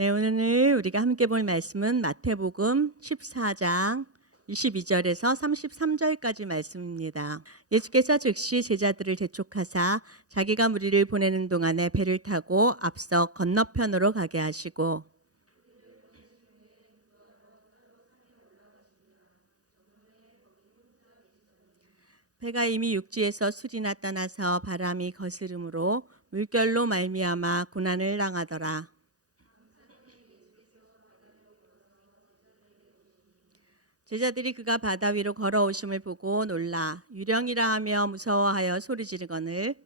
네, 오늘 우리가 함께 볼 말씀은 마태복음 14장 22절에서 33절까지 말씀입니다. 예수께서 즉시 제자들을 재촉하사 자기가 무리를 보내는 동안에 배를 타고 앞서 건너편으로 가게 하시고 배가 이미 육지에서 술이나 떠나서 바람이 거스름으로 물결로 말미암아 고난을 당하더라. 제자들이 그가 바다 위로 걸어오심을 보고 놀라 유령이라 하며 무서워하여 소리 지르거늘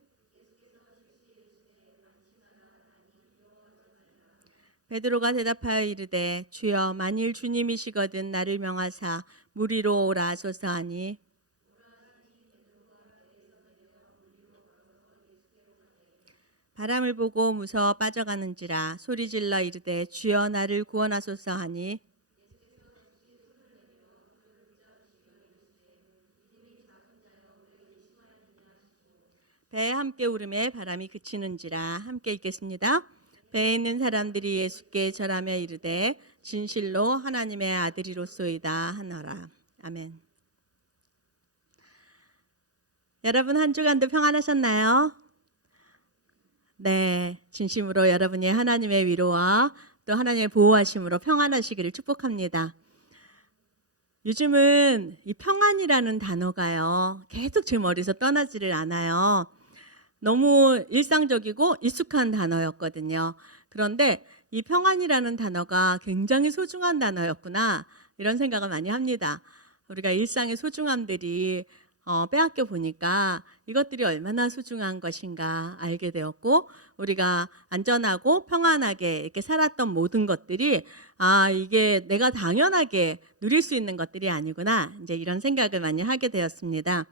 베드로가 대답하여 이르되 주여 만일 주님이시거든 나를 명하사 물 위로 오라 하소서 하니 바람을 보고 무서워 빠져가는지라 소리질러 이르되 주여 나를 구원하소서 하니 배에 함께 오름에 바람이 그치는지라. 함께 읽겠습니다. 배에 있는 사람들이 예수께 절하며 이르되 진실로 하나님의 아들이로소이다 하노라. 아멘. 여러분 한 주간도 평안하셨나요? 네, 진심으로 여러분이 하나님의 위로와 또 하나님의 보호하심으로 평안하시기를 축복합니다. 요즘은 이 평안이라는 단어가요, 계속 제 머리에서 떠나지를 않아요. 너무 일상적이고 익숙한 단어였거든요. 그런데 이 평안이라는 단어가 굉장히 소중한 단어였구나, 이런 생각을 많이 합니다. 우리가 일상의 소중함들이 빼앗겨 보니까 이것들이 얼마나 소중한 것인가 알게 되었고, 우리가 안전하고 평안하게 이렇게 살았던 모든 것들이 이게 내가 당연하게 누릴 수 있는 것들이 아니구나, 이제 이런 생각을 많이 하게 되었습니다.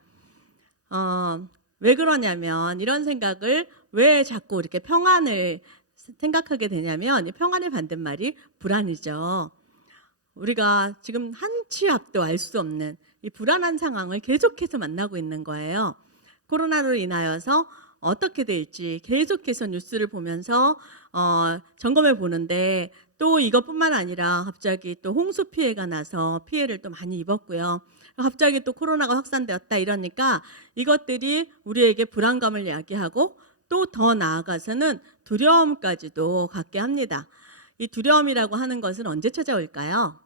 왜 그러냐면, 이런 생각을 왜 자꾸 이렇게 평안을 생각하게 되냐면, 평안의 반대말이 불안이죠. 우리가 지금 한 치 앞도 알 수 없는 이 불안한 상황을 계속해서 만나고 있는 거예요. 코로나로 인하여서 어떻게 될지 계속해서 뉴스를 보면서 점검해 보는데, 또 이것뿐만 아니라 갑자기 또 홍수 피해가 나서 피해를 또 많이 입었고요. 갑자기 또 코로나가 확산되었다 이러니까 이것들이 우리에게 불안감을 야기하고, 또 더 나아가서는 두려움까지도 갖게 합니다. 이 두려움이라고 하는 것은 언제 찾아올까요?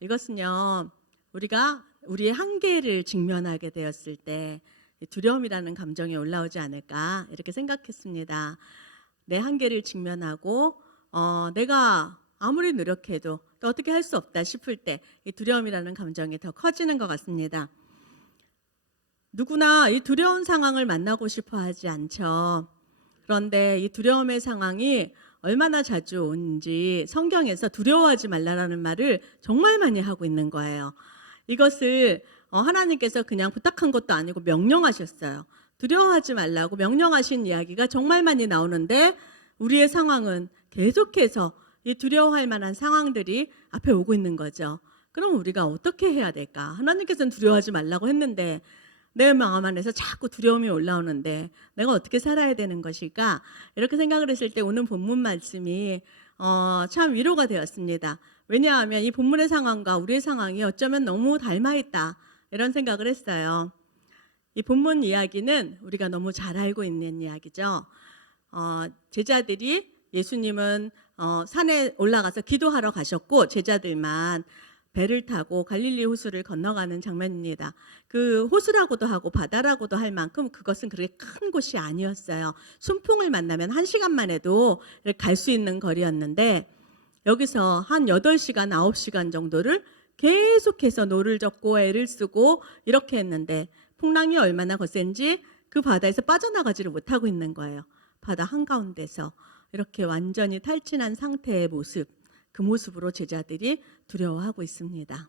이것은요, 우리가 우리의 한계를 직면하게 되었을 때 두려움이라는 감정이 올라오지 않을까, 이렇게 생각했습니다. 내 한계를 직면하고 내가 아무리 노력해도 또 어떻게 할 수 없다 싶을 때 이 두려움이라는 감정이 더 커지는 것 같습니다. 누구나 이 두려운 상황을 만나고 싶어 하지 않죠. 그런데 이 두려움의 상황이 얼마나 자주 오는지 성경에서 두려워하지 말라라는 말을 정말 많이 하고 있는 거예요. 이것을 하나님께서 그냥 부탁한 것도 아니고 명령하셨어요. 두려워하지 말라고 명령하신 이야기가 정말 많이 나오는데, 우리의 상황은 계속해서 이 두려워할 만한 상황들이 앞에 오고 있는 거죠. 그럼 우리가 어떻게 해야 될까? 하나님께서는 두려워하지 말라고 했는데 내 마음 안에서 자꾸 두려움이 올라오는데 내가 어떻게 살아야 되는 것일까? 이렇게 생각을 했을 때 오늘 본문 말씀이 참 위로가 되었습니다. 왜냐하면 이 본문의 상황과 우리의 상황이 어쩌면 너무 닮아있다, 이런 생각을 했어요. 이 본문 이야기는 우리가 너무 잘 알고 있는 이야기죠. 제자들이, 예수님은 산에 올라가서 기도하러 가셨고 제자들만 배를 타고 갈릴리 호수를 건너가는 장면입니다. 그 호수라고도 하고 바다라고도 할 만큼 그것은 그렇게 큰 곳이 아니었어요. 순풍을 만나면 1시간만 해도 갈 수 있는 거리였는데, 여기서 한 8시간, 9시간 정도를 계속해서 노를 젓고 애를 쓰고 이렇게 했는데, 풍랑이 얼마나 거센지 그 바다에서 빠져나가지를 못하고 있는 거예요. 바다 한가운데서 이렇게 완전히 탈진한 상태의 모습, 그 모습으로 제자들이 두려워하고 있습니다.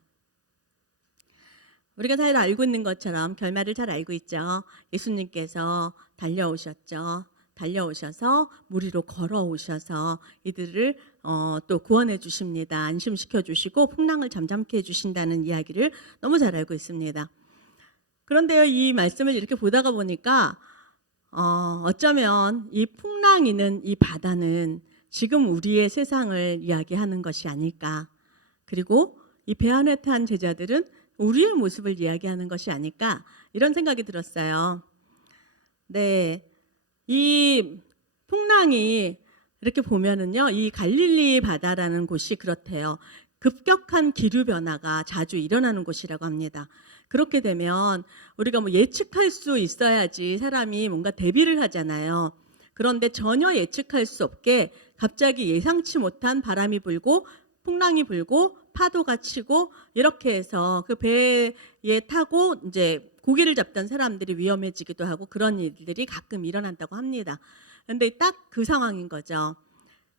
우리가 잘 알고 있는 것처럼 결말을 잘 알고 있죠. 예수님께서 달려오셨죠. 달려오셔서 물 위로 걸어오셔서 이들을 또 구원해 주십니다. 안심시켜 주시고 풍랑을 잠잠케 해주신다는 이야기를 너무 잘 알고 있습니다. 그런데요, 이 말씀을 이렇게 보다가 보니까 어쩌면 이 풍랑이는 이 바다는 지금 우리의 세상을 이야기하는 것이 아닐까. 그리고 이 배 안에 탄 제자들은 우리의 모습을 이야기하는 것이 아닐까, 이런 생각이 들었어요. 네, 이 풍랑이 이렇게 보면은요, 이 갈릴리 바다라는 곳이 그렇대요. 급격한 기류 변화가 자주 일어나는 곳이라고 합니다. 그렇게 되면 우리가 뭐 예측할 수 있어야지 사람이 뭔가 대비를 하잖아요. 그런데 전혀 예측할 수 없게 갑자기 예상치 못한 바람이 불고 풍랑이 불고 파도가 치고, 이렇게 해서 그 배에 타고 이제 고기를 잡던 사람들이 위험해지기도 하고, 그런 일들이 가끔 일어난다고 합니다. 그런데 딱 그 상황인 거죠.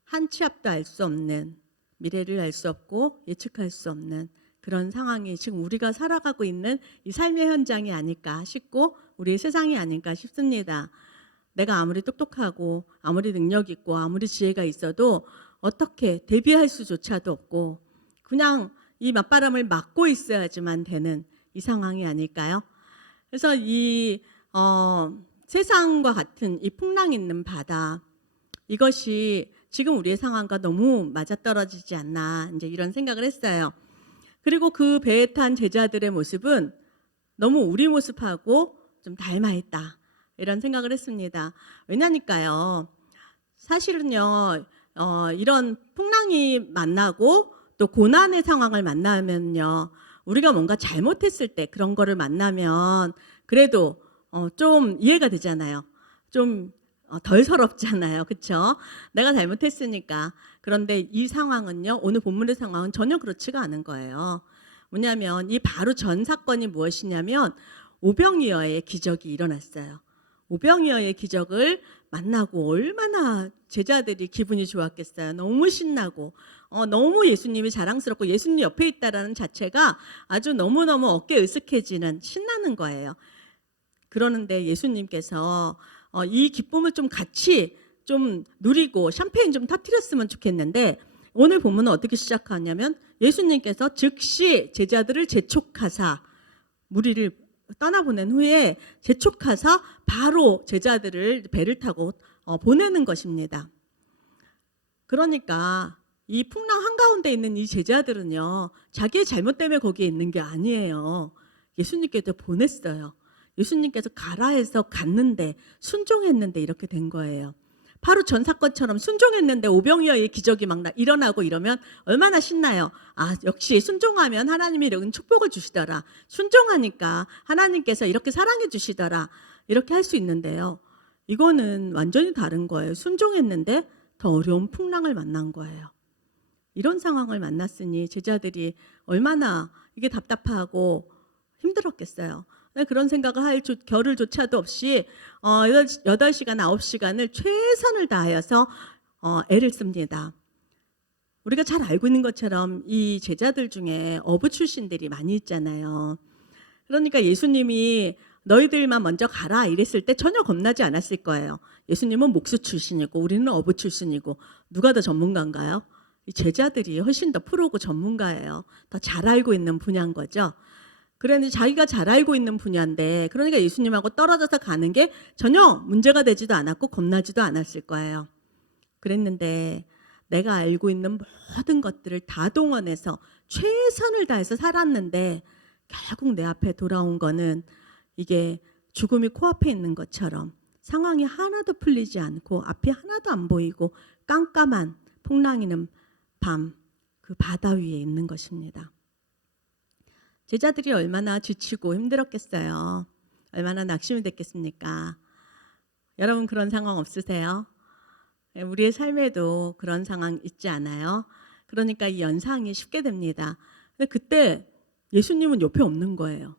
한 치 앞도 알 수 없는, 미래를 알 수 없고 예측할 수 없는 그런 상황이 지금 우리가 살아가고 있는 이 삶의 현장이 아닐까 싶고, 우리의 세상이 아닐까 싶습니다. 내가 아무리 똑똑하고 아무리 능력 있고 아무리 지혜가 있어도 어떻게 대비할 수조차도 없고 그냥 이 맞바람을 맞고 있어야지만 되는 이 상황이 아닐까요? 그래서 이 세상과 같은 이 풍랑 있는 바다, 이것이 지금 우리의 상황과 너무 맞아떨어지지 않나, 이제 이런 생각을 했어요. 그리고 그 배에 탄 제자들의 모습은 너무 우리 모습하고 좀 닮아 있다, 이런 생각을 했습니다. 왜냐니까요, 사실은요, 이런 풍랑이 만나고 또 고난의 상황을 만나면요, 우리가 뭔가 잘못했을 때 그런 거를 만나면 그래도 좀 이해가 되잖아요. 좀 덜 서럽잖아요. 그렇죠? 내가 잘못했으니까. 그런데 이 상황은요, 오늘 본문의 상황은 전혀 그렇지가 않은 거예요. 뭐냐면 이 바로 전 사건이 무엇이냐면 오병이어의 기적이 일어났어요. 오병이어의 기적을 만나고 얼마나 제자들이 기분이 좋았겠어요. 너무 신나고 너무 예수님이 자랑스럽고 예수님 옆에 있다라는 자체가 아주 너무너무 어깨 으쓱해지는, 신나는 거예요. 그러는데 예수님께서 이 기쁨을 좀 같이 좀 누리고 샴페인 좀 터뜨렸으면 좋겠는데, 오늘 본문은 어떻게 시작하냐면 예수님께서 즉시 제자들을 재촉하사, 무리를 떠나보낸 후에 재촉하사 바로 제자들을 배를 타고 보내는 것입니다. 그러니까 이 풍랑 한가운데 있는 이 제자들은요, 자기의 잘못 때문에 거기에 있는 게 아니에요. 예수님께서 보냈어요. 예수님께서 가라 해서 갔는데, 순종했는데 이렇게 된 거예요. 바로 전 사건처럼 순종했는데 오병이어의 기적이 막 일어나고 이러면 얼마나 신나요. 아, 역시 순종하면 하나님이 이런 축복을 주시더라. 순종하니까 하나님께서 이렇게 사랑해 주시더라. 이렇게 할 수 있는데요, 이거는 완전히 다른 거예요. 순종했는데 더 어려운 풍랑을 만난 거예요. 이런 상황을 만났으니 제자들이 얼마나 이게 답답하고 힘들었겠어요. 그런 생각을 할 겨를조차도 없이 8시간, 9시간을 최선을 다하여서 애를 씁니다. 우리가 잘 알고 있는 것처럼 이 제자들 중에 어부 출신들이 많이 있잖아요. 그러니까 예수님이 너희들만 먼저 가라 이랬을 때 전혀 겁나지 않았을 거예요. 예수님은 목수 출신이고 우리는 어부 출신이고 누가 더 전문가인가요? 이 제자들이 훨씬 더 프로고 전문가예요. 더 잘 알고 있는 분야인 거죠. 그런데 자기가 잘 알고 있는 분야인데, 그러니까 예수님하고 떨어져서 가는 게 전혀 문제가 되지도 않았고 겁나지도 않았을 거예요. 그랬는데 내가 알고 있는 모든 것들을 다 동원해서 최선을 다해서 살았는데 결국 내 앞에 돌아온 거는 이게 죽음이 코앞에 있는 것처럼 상황이 하나도 풀리지 않고 앞이 하나도 안 보이고 깜깜한 풍랑이는 밤, 그 바다 위에 있는 것입니다. 제자들이 얼마나 지치고 힘들었겠어요. 얼마나 낙심이 됐겠습니까? 여러분 그런 상황 없으세요? 우리의 삶에도 그런 상황 있지 않아요? 그러니까 이 연상이 쉽게 됩니다. 근데 그때 예수님은 옆에 없는 거예요.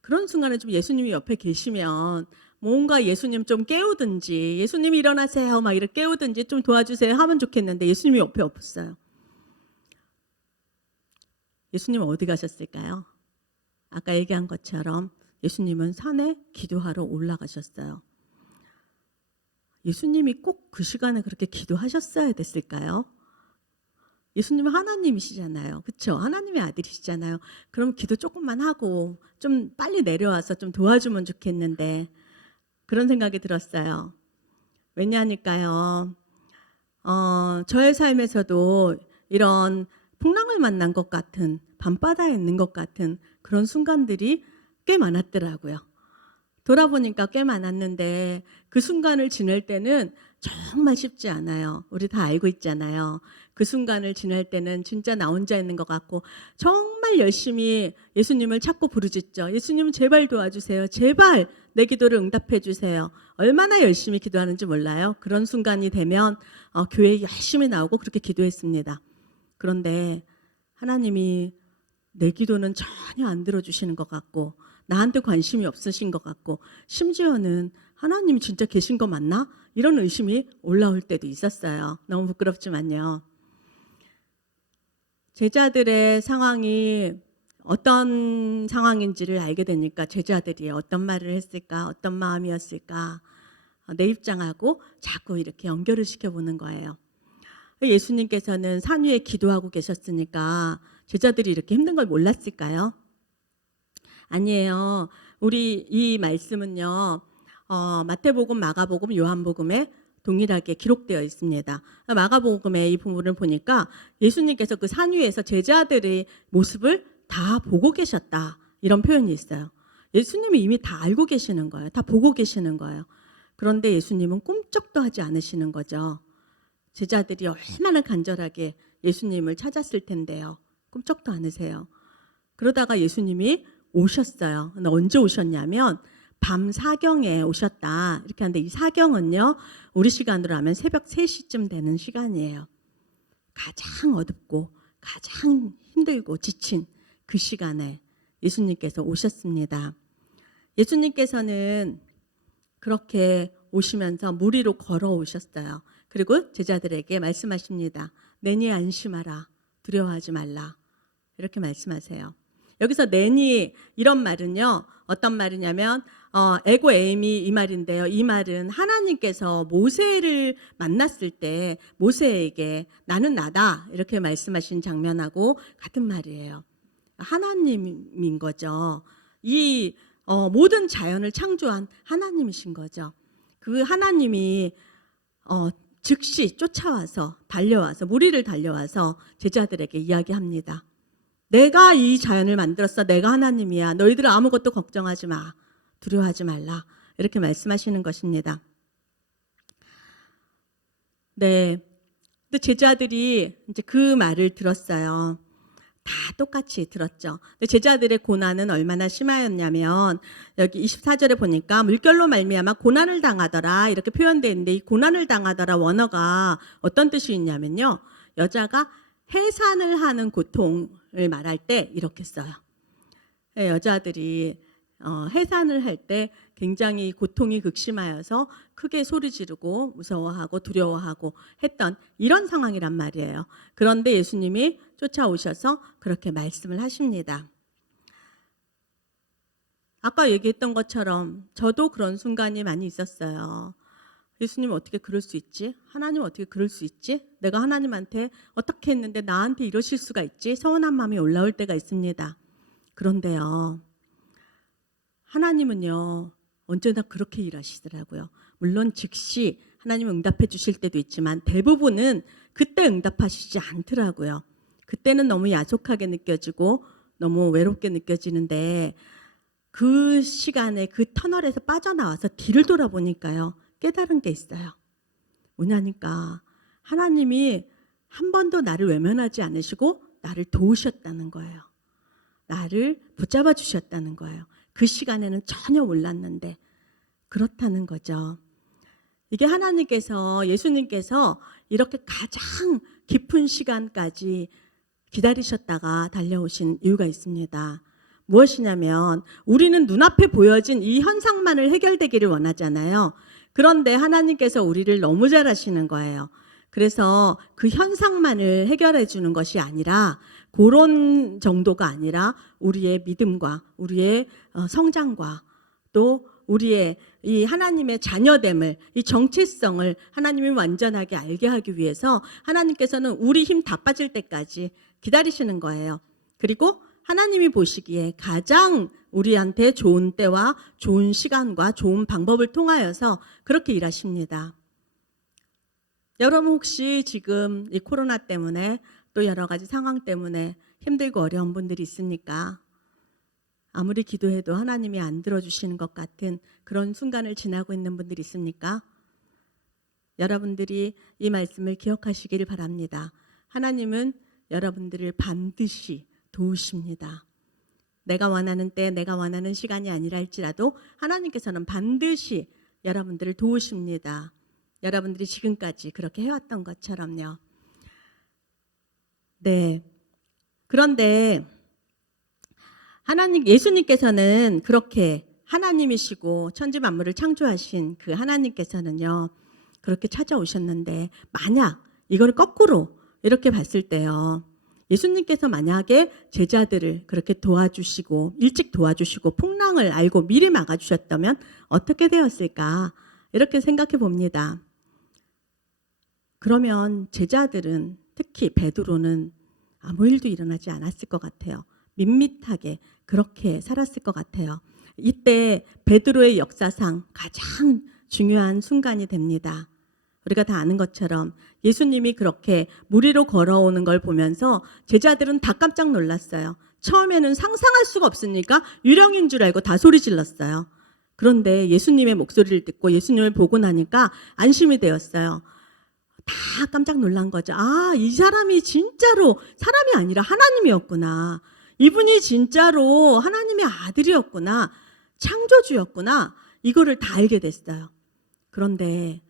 그런 순간에 좀 예수님이 옆에 계시면 뭔가 예수님 좀 깨우든지, 예수님 일어나세요 막 이렇게 깨우든지 좀 도와주세요 하면 좋겠는데 예수님이 옆에 없었어요. 예수님은 어디 가셨을까요? 아까 얘기한 것처럼 예수님은 산에 기도하러 올라가셨어요. 예수님이 꼭 그 시간에 그렇게 기도하셨어야 됐을까요? 예수님은 하나님이시잖아요. 그렇죠? 하나님의 아들이시잖아요. 그럼 기도 조금만 하고 좀 빨리 내려와서 좀 도와주면 좋겠는데, 그런 생각이 들었어요. 왜냐하니까요, 저의 삶에서도 이런 풍랑을 만난 것 같은, 밤바다에 있는 것 같은 그런 순간들이 꽤 많았더라고요. 돌아보니까 꽤 많았는데 그 순간을 지낼 때는 정말 쉽지 않아요. 우리 다 알고 있잖아요. 그 순간을 지낼 때는 진짜 나 혼자 있는 것 같고 정말 열심히 예수님을 찾고 부르짖죠. 예수님 제발 도와주세요. 제발 내 기도를 응답해 주세요. 얼마나 열심히 기도하는지 몰라요. 그런 순간이 되면 교회에 열심히 나오고 그렇게 기도했습니다. 그런데 하나님이 내 기도는 전혀 안 들어주시는 것 같고 나한테 관심이 없으신 것 같고 심지어는 하나님이 진짜 계신 거 맞나? 이런 의심이 올라올 때도 있었어요. 너무 부끄럽지만요. 제자들의 상황이 어떤 상황인지를 알게 되니까 제자들이 어떤 말을 했을까? 어떤 마음이었을까? 내 입장하고 자꾸 이렇게 연결을 시켜보는 거예요. 예수님께서는 산 위에 기도하고 계셨으니까 제자들이 이렇게 힘든 걸 몰랐을까요? 아니에요. 우리 이 말씀은요. 마태복음, 마가복음, 요한복음에 동일하게 기록되어 있습니다. 마가복음의 이 부분을 보니까 예수님께서 그 산 위에서 제자들의 모습을 다 보고 계셨다. 이런 표현이 있어요. 예수님이 이미 다 알고 계시는 거예요. 다 보고 계시는 거예요. 그런데 예수님은 꿈쩍도 하지 않으시는 거죠. 제자들이 얼마나 간절하게 예수님을 찾았을 텐데요. 꿈쩍도 않으세요. 그러다가 예수님이 오셨어요. 근데 언제 오셨냐면 밤 사경에 오셨다. 이렇게 하는데 이 사경은요. 우리 시간으로 하면 새벽 3시쯤 되는 시간이에요. 가장 어둡고 가장 힘들고 지친 그 시간에 예수님께서 오셨습니다. 예수님께서는 그렇게 오시면서 물 위로 걸어오셨어요. 그리고 제자들에게 말씀하십니다. 내니 안심하라. 두려워하지 말라. 이렇게 말씀하세요. 여기서 내니 이런 말은요. 어떤 말이냐면 에고 에이미 이 말인데요. 이 말은 하나님께서 모세를 만났을 때 모세에게 나는 나다 이렇게 말씀하신 장면하고 같은 말이에요. 하나님인 거죠. 이 모든 자연을 창조한 하나님이신 거죠. 그 하나님이 즉시 쫓아와서 달려와서 무리를 달려와서 제자들에게 이야기합니다. 내가 이 자연을 만들었어. 내가 하나님이야. 너희들 아무것도 걱정하지 마. 두려워하지 말라. 이렇게 말씀하시는 것입니다. 네. 근데 제자들이 이제 그 말을 들었어요. 다 똑같이 들었죠. 근데 제자들의 고난은 얼마나 심하였냐면 여기 24절에 보니까 물결로 말미암아 고난을 당하더라 이렇게 표현되어 있는데 이 고난을 당하더라 원어가 어떤 뜻이 있냐면요. 여자가 해산을 하는 고통을 말할 때 이렇게 써요. 여자들이 해산을 할 때 굉장히 고통이 극심하여서 크게 소리 지르고 무서워하고 두려워하고 했던 이런 상황이란 말이에요. 그런데 예수님이 쫓아오셔서 그렇게 말씀을 하십니다. 아까 얘기했던 것처럼 저도 그런 순간이 많이 있었어요. 예수님 어떻게 그럴 수 있지? 하나님 어떻게 그럴 수 있지? 내가 하나님한테 어떻게 했는데 나한테 이러실 수가 있지? 서운한 마음이 올라올 때가 있습니다. 그런데요. 하나님은요. 언제나 그렇게 일하시더라고요. 물론 즉시 하나님 응답해 주실 때도 있지만 대부분은 그때 응답하시지 않더라고요. 그때는 너무 야속하게 느껴지고 너무 외롭게 느껴지는데 그 시간에 그 터널에서 빠져나와서 뒤를 돌아보니까요. 깨달은 게 있어요. 뭐냐니까 하나님이 한 번도 나를 외면하지 않으시고 나를 도우셨다는 거예요. 나를 붙잡아 주셨다는 거예요. 그 시간에는 전혀 몰랐는데 그렇다는 거죠. 이게 하나님께서 예수님께서 이렇게 가장 깊은 시간까지 기다리셨다가 달려오신 이유가 있습니다. 무엇이냐면 우리는 눈앞에 보여진 이 현상만을 해결되기를 원하잖아요. 그런데 하나님께서 우리를 너무 잘 아시는 거예요. 그래서 그 현상만을 해결해 주는 것이 아니라 그런 정도가 아니라 우리의 믿음과 우리의 성장과 또 우리의 이 하나님의 자녀됨을 이 정체성을 하나님이 완전하게 알게 하기 위해서 하나님께서는 우리 힘 다 빠질 때까지 기다리시는 거예요. 그리고 하나님이 보시기에 가장 우리한테 좋은 때와 좋은 시간과 좋은 방법을 통하여서 그렇게 일하십니다. 여러분 혹시 지금 이 코로나 때문에 또 여러 가지 상황 때문에 힘들고 어려운 분들이 있습니까? 아무리 기도해도 하나님이 안 들어주시는 것 같은 그런 순간을 지나고 있는 분들이 있습니까? 여러분들이 이 말씀을 기억하시기를 바랍니다. 하나님은 여러분들을 반드시 도우십니다. 내가 원하는 때, 내가 원하는 시간이 아니라 할지라도 하나님께서는 반드시 여러분들을 도우십니다. 여러분들이 지금까지 그렇게 해왔던 것처럼요. 네. 그런데 예수님께서는 그렇게 하나님이시고 천지 만물을 창조하신 그 하나님께서는요, 그렇게 찾아오셨는데, 만약 이걸 거꾸로 이렇게 봤을 때요, 예수님께서 만약에 제자들을 그렇게 도와주시고 일찍 도와주시고 풍랑을 알고 미리 막아주셨다면 어떻게 되었을까, 이렇게 생각해 봅니다. 그러면 제자들은, 특히 베드로는 아무 일도 일어나지 않았을 것 같아요. 밋밋하게 그렇게 살았을 것 같아요. 이때 베드로의 역사상 가장 중요한 순간이 됩니다. 우리가 다 아는 것처럼 예수님이 그렇게 물 위로 걸어오는 걸 보면서 제자들은 다 깜짝 놀랐어요. 처음에는 상상할 수가 없으니까 유령인 줄 알고 다 소리 질렀어요. 그런데 예수님의 목소리를 듣고 예수님을 보고 나니까 안심이 되었어요. 다 깜짝 놀란 거죠. 아, 이 사람이 진짜로 사람이 아니라 하나님이었구나. 이분이 진짜로 하나님의 아들이었구나. 창조주였구나. 이거를 다 알게 됐어요. 그런데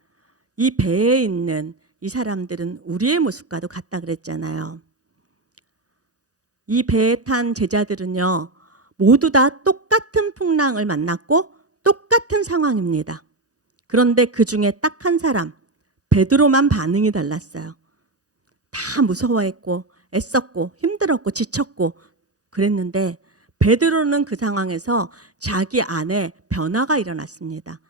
이 배에 있는 이 사람들은 우리의 모습과도 같다 그랬잖아요. 이 배에 탄 제자들은요, 모두 다 똑같은 풍랑을 만났고 똑같은 상황입니다. 그런데 그 중에 딱 한 사람, 베드로만 반응이 달랐어요. 다 무서워했고 애썼고 힘들었고 지쳤고 그랬는데 베드로는 그 상황에서 자기 안에 변화가 일어났습니다.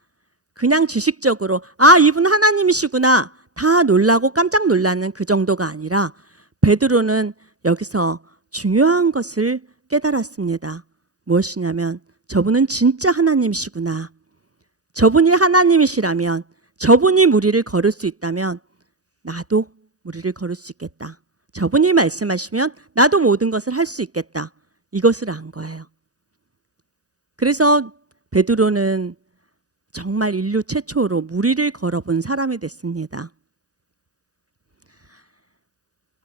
그냥 지식적으로 아, 이분 하나님이시구나 다 놀라고 깜짝 놀라는 그 정도가 아니라 베드로는 여기서 중요한 것을 깨달았습니다. 무엇이냐면 저분은 진짜 하나님이시구나. 저분이 하나님이시라면, 저분이 무리를 걸을 수 있다면 나도 무리를 걸을 수 있겠다. 저분이 말씀하시면 나도 모든 것을 할 수 있겠다. 이것을 안 거예요. 그래서 베드로는 정말 인류 최초로 무리를 걸어본 사람이 됐습니다.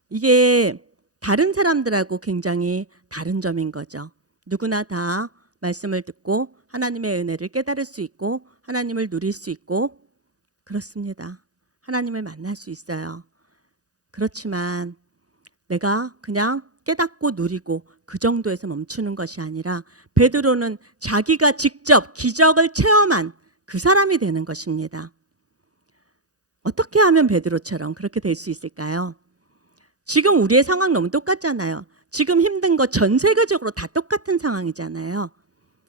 이게 다른 사람들하고 굉장히 다른 점인 거죠. 누구나 다 말씀을 듣고 하나님의 은혜를 깨달을 수 있고 하나님을 누릴 수 있고 그렇습니다. 하나님을 만날 수 있어요. 그렇지만 내가 그냥 깨닫고 누리고 그 정도에서 멈추는 것이 아니라 베드로는 자기가 직접 기적을 체험한 그 사람이 되는 것입니다. 어떻게 하면 베드로처럼 그렇게 될 수 있을까요? 지금 우리의 상황 너무 똑같잖아요. 지금 힘든 거 전 세계적으로 다 똑같은 상황이잖아요.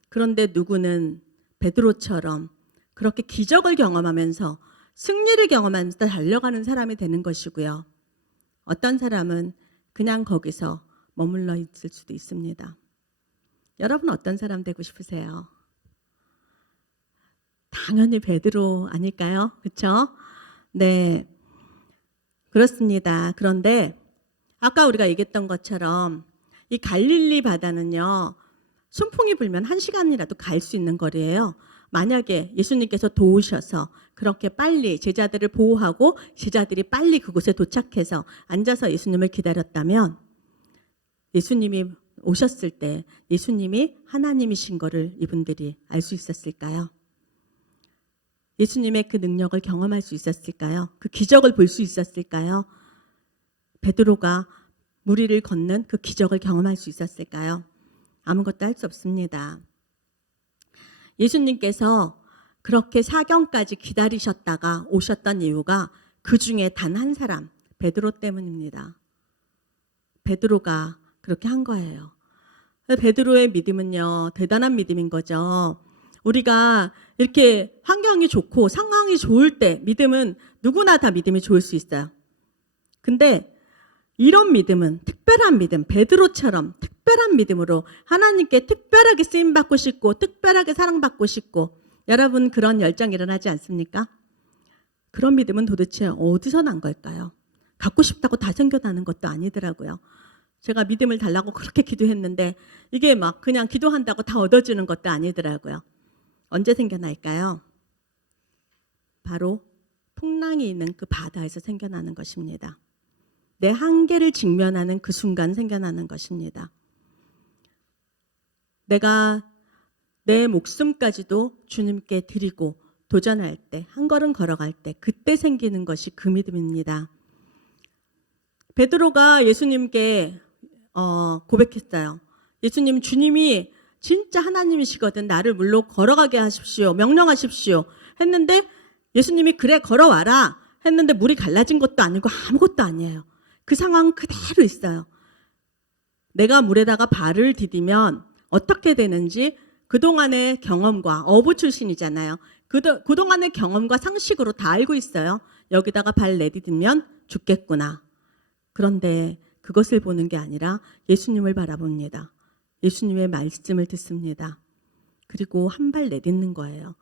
그런데 누구는 베드로처럼 그렇게 기적을 경험하면서 승리를 경험하면서 달려가는 사람이 되는 것이고요. 어떤 사람은 그냥 거기서 머물러 있을 수도 있습니다. 여러분 어떤 사람 되고 싶으세요? 당연히 베드로 아닐까요? 그렇죠? 네, 그렇습니다. 그런데 아까 우리가 얘기했던 것처럼 이 갈릴리 바다는요, 순풍이 불면 1시간이라도 갈 수 있는 거리예요. 만약에 예수님께서 도우셔서 그렇게 빨리 제자들을 보호하고 제자들이 빨리 그곳에 도착해서 앉아서 예수님을 기다렸다면 예수님이 오셨을 때 예수님이 하나님이신 거를 이분들이 알 수 있었을까요? 예수님의 그 능력을 경험할 수 있었을까요? 그 기적을 볼 수 있었을까요? 베드로가 물 위를 걷는 그 기적을 경험할 수 있었을까요? 아무것도 할 수 없습니다. 예수님께서 그렇게 사경까지 기다리셨다가 오셨던 이유가 그 중에 단 한 사람, 베드로 때문입니다. 베드로가 그렇게 한 거예요. 베드로의 믿음은요, 대단한 믿음인 거죠. 우리가 이렇게 환경이 좋고 상황이 좋을 때 믿음은 누구나 다 믿음이 좋을 수 있어요. 근데 이런 믿음은 특별한 믿음, 베드로처럼 특별한 믿음으로 하나님께 특별하게 쓰임받고 싶고 특별하게 사랑받고 싶고 여러분 그런 열정 일어나지 않습니까? 그런 믿음은 도대체 어디서 난 걸까요? 갖고 싶다고 다 생겨나는 것도 아니더라고요. 제가 믿음을 달라고 그렇게 기도했는데 이게 막 그냥 기도한다고 다 얻어지는 것도 아니더라고요. 언제 생겨날까요? 바로 풍랑이 있는 그 바다에서 생겨나는 것입니다. 내 한계를 직면하는 그 순간 생겨나는 것입니다. 내가 내 목숨까지도 주님께 드리고 도전할 때, 한 걸음 걸어갈 때 그때 생기는 것이 그 믿음입니다. 베드로가 예수님께 고백했어요. 예수님, 주님이 진짜 하나님이시거든. 나를 물로 걸어가게 하십시오. 명령하십시오. 했는데 예수님이 그래 걸어와라 했는데 물이 갈라진 것도 아니고 아무것도 아니에요. 그 상황 그대로 있어요. 내가 물에다가 발을 디디면 어떻게 되는지 그동안의 경험과 어부 출신이잖아요. 그동안의 경험과 상식으로 다 알고 있어요. 여기다가 발 내디디면 죽겠구나. 그런데 그것을 보는 게 아니라 예수님을 바라봅니다. 예수님의 말씀을 듣습니다. 그리고 한 발 내딛는 거예요.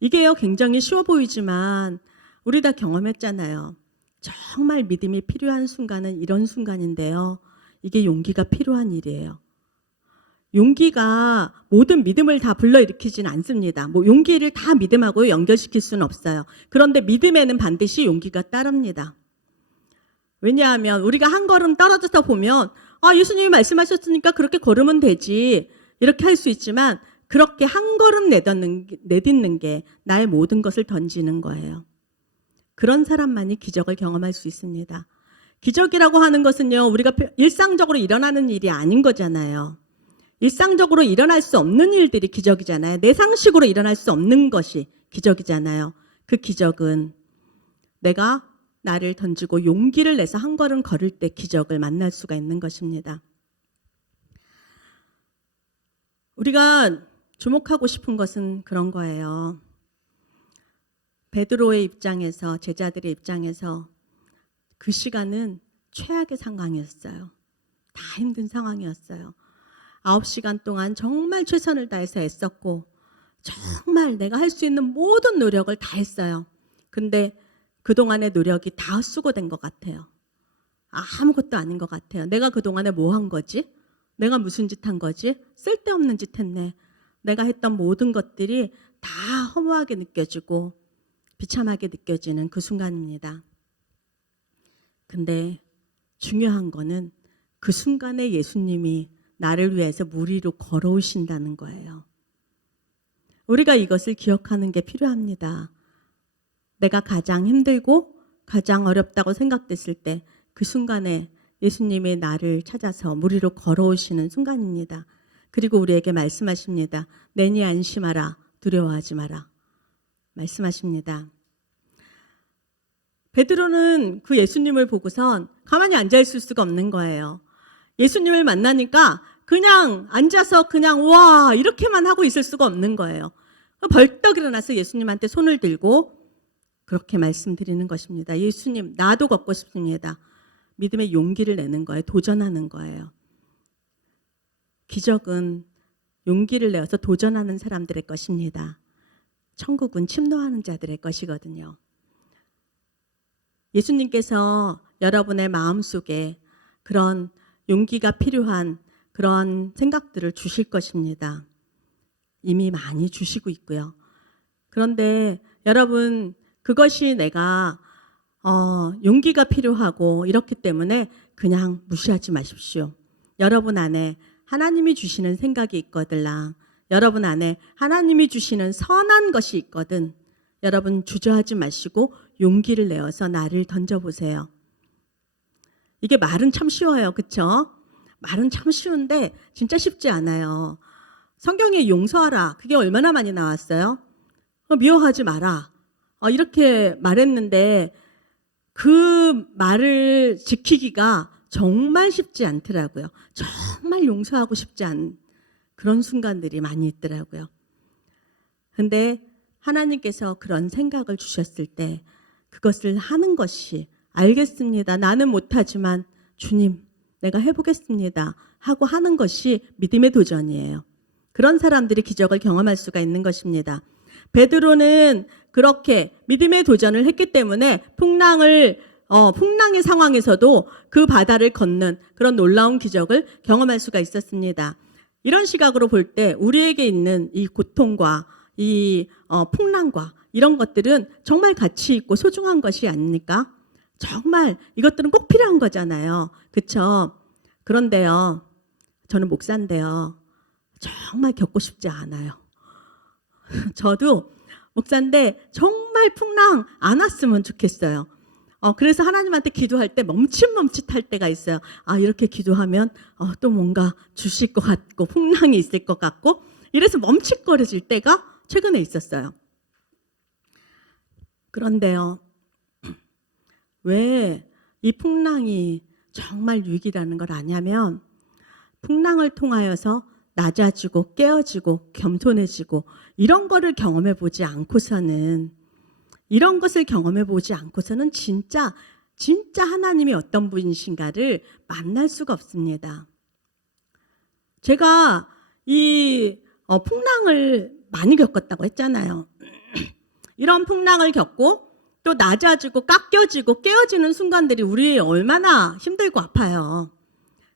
이게요 굉장히 쉬워 보이지만 우리 다 경험했잖아요. 정말 믿음이 필요한 순간은 이런 순간인데요. 이게 용기가 필요한 일이에요. 용기가 모든 믿음을 다 불러일으키지는 않습니다. 용기를 다 믿음하고 연결시킬 수는 없어요. 그런데 믿음에는 반드시 용기가 따릅니다. 왜냐하면 우리가 한 걸음 떨어져서 보면 예수님이 말씀하셨으니까 그렇게 걸으면 되지 이렇게 할 수 있지만 그렇게 한 걸음 내딛는 게 나의 모든 것을 던지는 거예요. 그런 사람만이 기적을 경험할 수 있습니다. 기적이라고 하는 것은요 우리가 일상적으로 일어나는 일이 아닌 거잖아요. 일상적으로 일어날 수 없는 일들이 기적이잖아요. 내 상식으로 일어날 수 없는 것이 기적이잖아요. 그 기적은 내가 나를 던지고 용기를 내서 한 걸음 걸을 때 기적을 만날 수가 있는 것입니다. 우리가 주목하고 싶은 것은 그런 거예요. 베드로의 입장에서, 제자들의 입장에서 그 시간은 최악의 상황이었어요. 다 힘든 상황이었어요. 9시간 동안 정말 최선을 다해서 애썼고 정말 내가 할 수 있는 모든 노력을 다 했어요. 근데 그동안의 노력이 다 헛수고된 것 같아요. 아무것도 아닌 것 같아요. 내가 그동안에 뭐 한 거지? 내가 무슨 짓 한 거지? 쓸데없는 짓 했네. 내가 했던 모든 것들이 다 허무하게 느껴지고 비참하게 느껴지는 그 순간입니다. 근데 중요한 거는 그 순간에 예수님이 나를 위해서 물 위로 걸어오신다는 거예요. 우리가 이것을 기억하는 게 필요합니다. 내가 가장 힘들고 가장 어렵다고 생각됐을 때 그 순간에 예수님이 나를 찾아서 물 위로 걸어오시는 순간입니다. 그리고 우리에게 말씀하십니다. 내니 안심하라. 두려워하지 마라. 말씀하십니다. 베드로는 그 예수님을 보고선 가만히 앉아있을 수가 없는 거예요. 예수님을 만나니까 그냥 앉아서 그냥 와 이렇게만 하고 있을 수가 없는 거예요. 벌떡 일어나서 예수님한테 손을 들고 그렇게 말씀드리는 것입니다. 예수님, 나도 걷고 싶습니다. 믿음의 용기를 내는 거예요. 도전하는 거예요. 기적은 용기를 내어서 도전하는 사람들의 것입니다. 천국은 침노하는 자들의 것이거든요. 예수님께서 여러분의 마음속에 그런 용기가 필요한 그런 생각들을 주실 것입니다. 이미 많이 주시고 있고요. 그런데 여러분 그것이 내가 용기가 필요하고 이렇기 때문에 그냥 무시하지 마십시오. 여러분 안에 하나님이 주시는 생각이 있거들랑 여러분 안에 하나님이 주시는 선한 것이 있거든. 여러분 주저하지 마시고 용기를 내어서 나를 던져보세요. 이게 말은 참 쉬워요. 그렇죠? 말은 참 쉬운데 진짜 쉽지 않아요. 성경에 용서하라. 그게 얼마나 많이 나왔어요? 미워하지 마라. 이렇게 말했는데 그 말을 지키기가 정말 쉽지 않더라고요. 정말 용서하고 싶지 않은 그런 순간들이 많이 있더라고요. 근데 하나님께서 그런 생각을 주셨을 때 그것을 하는 것이 알겠습니다. 나는 못하지만 주님 내가 해보겠습니다 하고 하는 것이 믿음의 도전이에요. 그런 사람들이 기적을 경험할 수가 있는 것입니다. 베드로는 그렇게 믿음의 도전을 했기 때문에 풍랑의 상황에서도 그 바다를 걷는 그런 놀라운 기적을 경험할 수가 있었습니다. 이런 시각으로 볼 때 우리에게 있는 이 고통과 이 풍랑과 이런 것들은 정말 가치 있고 소중한 것이 아닙니까? 정말 이것들은 꼭 필요한 거잖아요. 그렇죠? 그런데요, 저는 목사인데요, 정말 겪고 싶지 않아요. 저도 목사인데 정말 풍랑 안 왔으면 좋겠어요. 그래서 하나님한테 기도할 때 멈칫멈칫할 때가 있어요. 아, 이렇게 기도하면 또 뭔가 주실 것 같고 풍랑이 있을 것 같고 이래서 멈칫거려질 때가 최근에 있었어요. 그런데요, 왜 이 풍랑이 정말 위기라는 걸 아냐면 풍랑을 통하여서 낮아지고 깨어지고 겸손해지고 이런 거를 경험해 보지 않고서는 이런 것을 경험해 보지 않고서는 진짜 하나님이 어떤 분이신가를 만날 수가 없습니다. 제가 이 풍랑을 많이 겪었다고 했잖아요. 이런 풍랑을 겪고 또 낮아지고 깎여지고 깨어지는 순간들이 우리 얼마나 힘들고 아파요.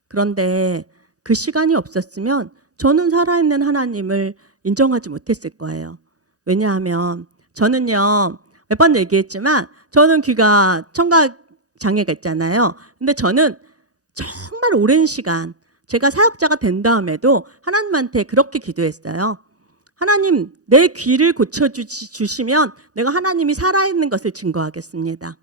그런데 그 시간이 없었으면 저는 살아있는 하나님을 인정하지 못했을 거예요. 왜냐하면 저는요, 몇 번 얘기했지만 저는 귀가 청각 장애가 있잖아요. 근데 저는 정말 오랜 시간 제가 사역자가 된 다음에도 하나님한테 그렇게 기도했어요. 하나님, 내 귀를 고쳐주시면 내가 하나님이 살아있는 것을 증거하겠습니다.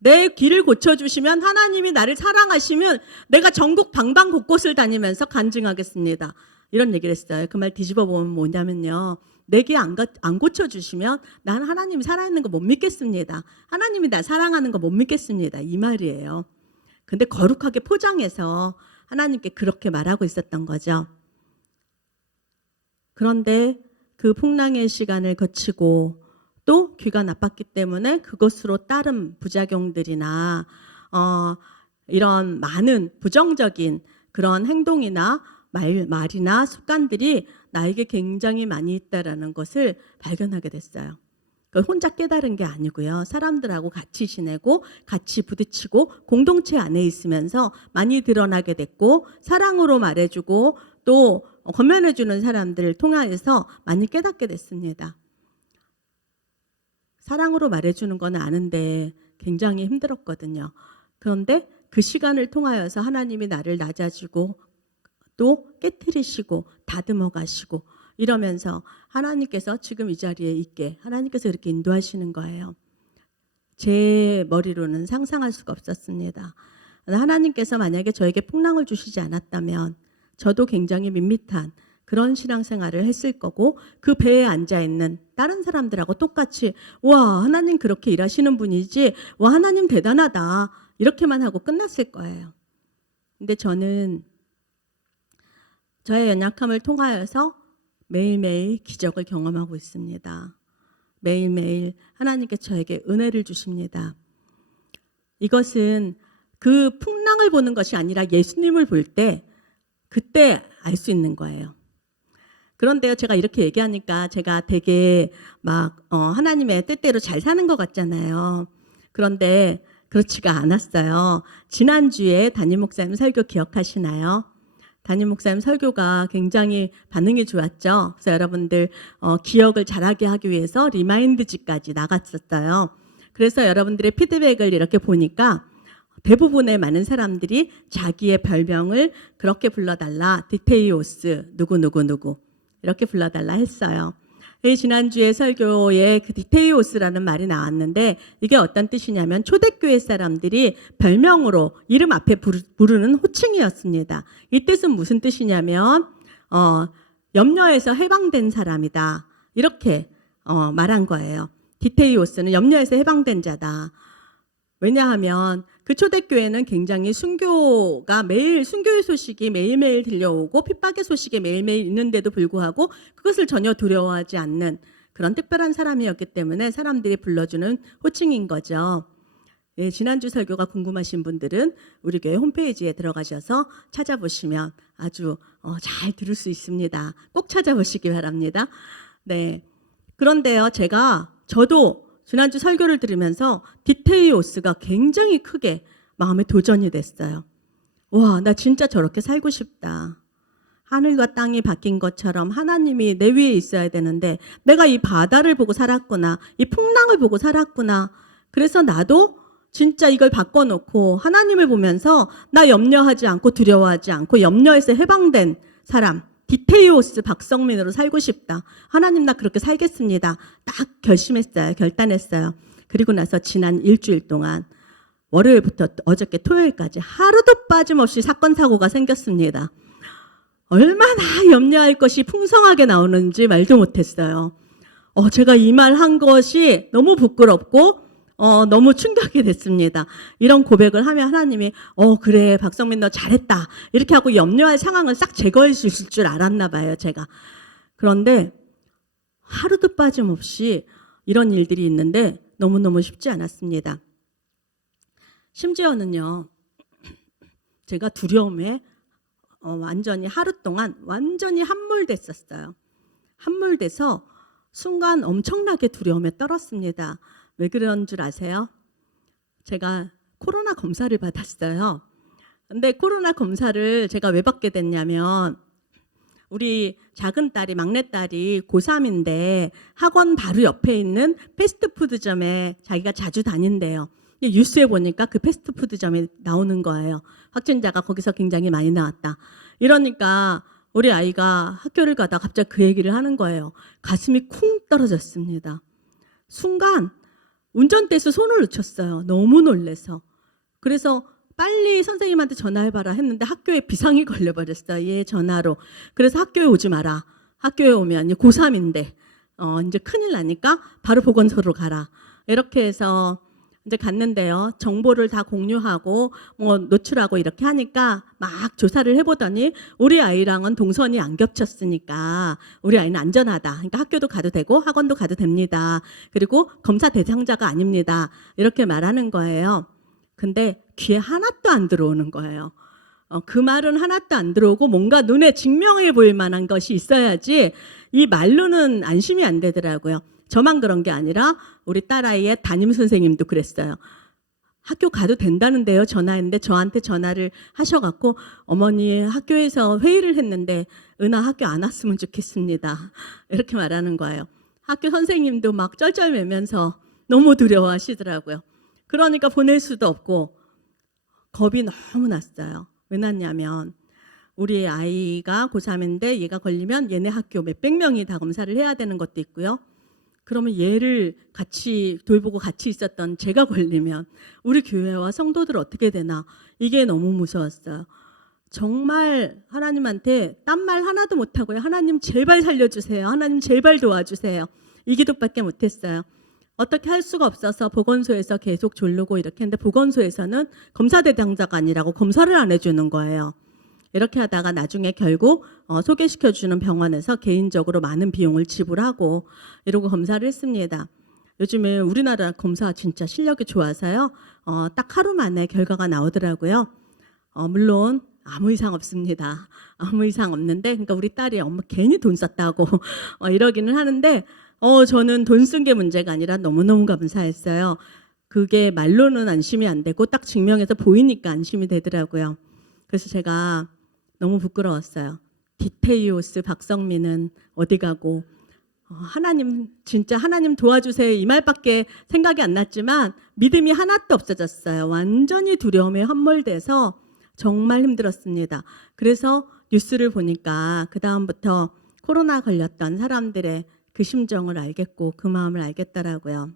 내 귀를 고쳐주시면 하나님이 나를 사랑하시면 내가 전국 방방 곳곳을 다니면서 간증하겠습니다. 이런 얘기를 했어요. 그 말 뒤집어 보면 뭐냐면요, 내 귀 안 고쳐주시면 나는 하나님이 살아있는 거 못 믿겠습니다. 하나님이 나 사랑하는 거 못 믿겠습니다. 이 말이에요. 근데 거룩하게 포장해서 하나님께 그렇게 말하고 있었던 거죠. 그런데 그 풍랑의 시간을 거치고 또 귀가 나빴기 때문에 그것으로 따른 부작용들이나 이런 많은 부정적인 그런 행동이나 말이나 습관들이 나에게 굉장히 많이 있다라는 것을 발견하게 됐어요. 혼자 깨달은 게 아니고요. 사람들하고 같이 지내고 같이 부딪히고 공동체 안에 있으면서 많이 드러나게 됐고 사랑으로 말해주고 또 권면해주는 사람들을 통해서 많이 깨닫게 됐습니다. 사랑으로 말해주는 건 아는데 굉장히 힘들었거든요. 그런데 그 시간을 통하여서 하나님이 나를 낮아지고 또 깨트리시고 다듬어 가시고 이러면서 하나님께서 지금 이 자리에 있게 하나님께서 이렇게 인도하시는 거예요. 제 머리로는 상상할 수가 없었습니다. 하나님께서 만약에 저에게 풍랑을 주시지 않았다면 저도 굉장히 밋밋한 그런 신앙생활을 했을 거고 그 배에 앉아있는 다른 사람들하고 똑같이 와, 하나님 그렇게 일하시는 분이지, 와, 하나님 대단하다 이렇게만 하고 끝났을 거예요. 근데 저는 저의 연약함을 통하여서 매일매일 기적을 경험하고 있습니다. 매일매일 하나님께 저에게 은혜를 주십니다. 이것은 그 풍랑을 보는 것이 아니라 예수님을 볼 때 그때 알 수 있는 거예요. 그런데요, 제가 이렇게 얘기하니까 제가 되게 막 하나님의 뜻대로 잘 사는 것 같잖아요. 그런데 그렇지가 않았어요. 지난주에 담임 목사님 설교 기억하시나요? 담임 목사님 설교가 굉장히 반응이 좋았죠. 그래서 여러분들 기억을 잘하게 하기 위해서 리마인드지까지 나갔었어요. 그래서 여러분들의 피드백을 이렇게 보니까 대부분의 많은 사람들이 자기의 별명을 그렇게 불러달라, 디테이오스 누구 이렇게 불러달라 했어요. 지난주에 설교에 그 디테이오스라는 말이 나왔는데 이게 어떤 뜻이냐면 초대교회 사람들이 별명으로 이름 앞에 부르는 호칭이었습니다. 이 뜻은 무슨 뜻이냐면 염려에서 해방된 사람이다 이렇게 말한 거예요. 디테이오스는 염려에서 해방된 자다. 왜냐하면 그 초대교회는 굉장히 순교의 소식이 매일매일 들려오고 핍박의 소식이 매일매일 있는데도 불구하고 그것을 전혀 두려워하지 않는 그런 특별한 사람이었기 때문에 사람들이 불러주는 호칭인 거죠. 예, 지난주 설교가 궁금하신 분들은 우리 교회 홈페이지에 들어가셔서 찾아보시면 아주 잘 들을 수 있습니다. 꼭 찾아보시기 바랍니다. 네. 그런데요, 제가 저도 지난주 설교를 들으면서 디테이오스가 굉장히 크게 마음에 도전이 됐어요. 와, 나 진짜 저렇게 살고 싶다. 하늘과 땅이 바뀐 것처럼 하나님이 내 위에 있어야 되는데 내가 이 바다를 보고 살았구나. 이 풍랑을 보고 살았구나. 그래서 나도 진짜 이걸 바꿔놓고 하나님을 보면서 나 염려하지 않고 두려워하지 않고 염려에서 해방된 사람, 디테이오스 박성민으로 살고 싶다. 하나님, 나 그렇게 살겠습니다. 딱 결심했어요. 결단했어요. 그리고 나서 지난 일주일 동안 월요일부터 어저께 토요일까지 하루도 빠짐없이 사건 사고가 생겼습니다. 얼마나 염려할 것이 풍성하게 나오는지 말도 못했어요. 제가 이 말 한 것이 너무 부끄럽고 너무 충격이 됐습니다. 이런 고백을 하면 하나님이 그래 박성민 너 잘했다 이렇게 하고 염려할 상황을 싹 제거해 주실 줄 알았나 봐요, 제가. 그런데 하루도 빠짐없이 이런 일들이 있는데 너무너무 쉽지 않았습니다. 심지어는요, 제가 두려움에 완전히 하루 동안 완전히 함몰됐었어요. 함몰돼서 순간 엄청나게 두려움에 떨었습니다. 왜 그런 줄 아세요? 제가 코로나 검사를 받았어요. 근데 코로나 검사를 제가 왜 받게 됐냐면 우리 작은 딸이, 막내딸이 고3인데 학원 바로 옆에 있는 패스트푸드점에 자기가 자주 다닌대요. 뉴스에 보니까 그 패스트푸드점에 나오는 거예요. 확진자가 거기서 굉장히 많이 나왔다. 이러니까 우리 아이가 학교를 가다 갑자기 그 얘기를 하는 거예요. 가슴이 쿵 떨어졌습니다. 순간 운전대에서 손을 놓쳤어요. 너무 놀래서. 그래서 빨리 선생님한테 전화해봐라 했는데 학교에 비상이 걸려버렸어요. 얘 전화로. 그래서 학교에 오지 마라. 학교에 오면 고3인데 이제 큰일 나니까 바로 보건소로 가라. 이렇게 해서 이제 갔는데요. 정보를 다 공유하고 노출하고 이렇게 하니까 막 조사를 해보더니 우리 아이랑은 동선이 안 겹쳤으니까 우리 아이는 안전하다. 그러니까 학교도 가도 되고 학원도 가도 됩니다. 그리고 검사 대상자가 아닙니다. 이렇게 말하는 거예요. 근데 귀에 하나도 안 들어오는 거예요. 그 말은 하나도 안 들어오고 뭔가 눈에 증명해 보일 만한 것이 있어야지 이 말로는 안심이 안 되더라고요. 저만 그런 게 아니라 우리 딸아이의 담임 선생님도 그랬어요. 학교 가도 된다는데요. 전화했는데 저한테 전화를 하셔갖고 어머니 학교에서 회의를 했는데 은하 학교 안 왔으면 좋겠습니다. 이렇게 말하는 거예요. 학교 선생님도 막 쩔쩔매면서 너무 두려워하시더라고요. 그러니까 보낼 수도 없고 겁이 너무 났어요. 왜 났냐면 우리 아이가 고3인데 얘가 걸리면 얘네 학교 몇백 명이 다 검사를 해야 되는 것도 있고요. 그러면 얘를 같이 돌보고 같이 있었던 제가 걸리면 우리 교회와 성도들 어떻게 되나, 이게 너무 무서웠어요. 정말 하나님한테 딴 말 하나도 못하고요. 하나님 제발 살려주세요. 하나님 제발 도와주세요. 이 기도밖에 못했어요. 어떻게 할 수가 없어서 보건소에서 계속 졸르고 이렇게 했는데 보건소에서는 검사 대상자가 아니라고 검사를 안 해주는 거예요. 이렇게 하다가 나중에 결국 소개시켜주는 병원에서 개인적으로 많은 비용을 지불하고 이러고 검사를 했습니다. 요즘에 우리나라 검사 진짜 실력이 좋아서요. 딱 하루 만에 결과가 나오더라고요. 물론 아무 이상 없습니다. 아무 이상 없는데, 그러니까 우리 딸이 엄마 괜히 돈 썼다고 이러기는 하는데 저는 돈 쓴 게 문제가 아니라 너무너무 감사했어요. 그게 말로는 안심이 안 되고 딱 증명해서 보이니까 안심이 되더라고요. 그래서 제가 너무 부끄러웠어요. 디테이오스 박성민은 어디 가고 하나님 진짜 하나님 도와주세요 이 말밖에 생각이 안 났지만 믿음이 하나도 없어졌어요. 완전히 두려움에 함몰돼서 정말 힘들었습니다. 그래서 뉴스를 보니까 그 다음부터 코로나 걸렸던 사람들의 그 심정을 알겠고 그 마음을 알겠더라고요.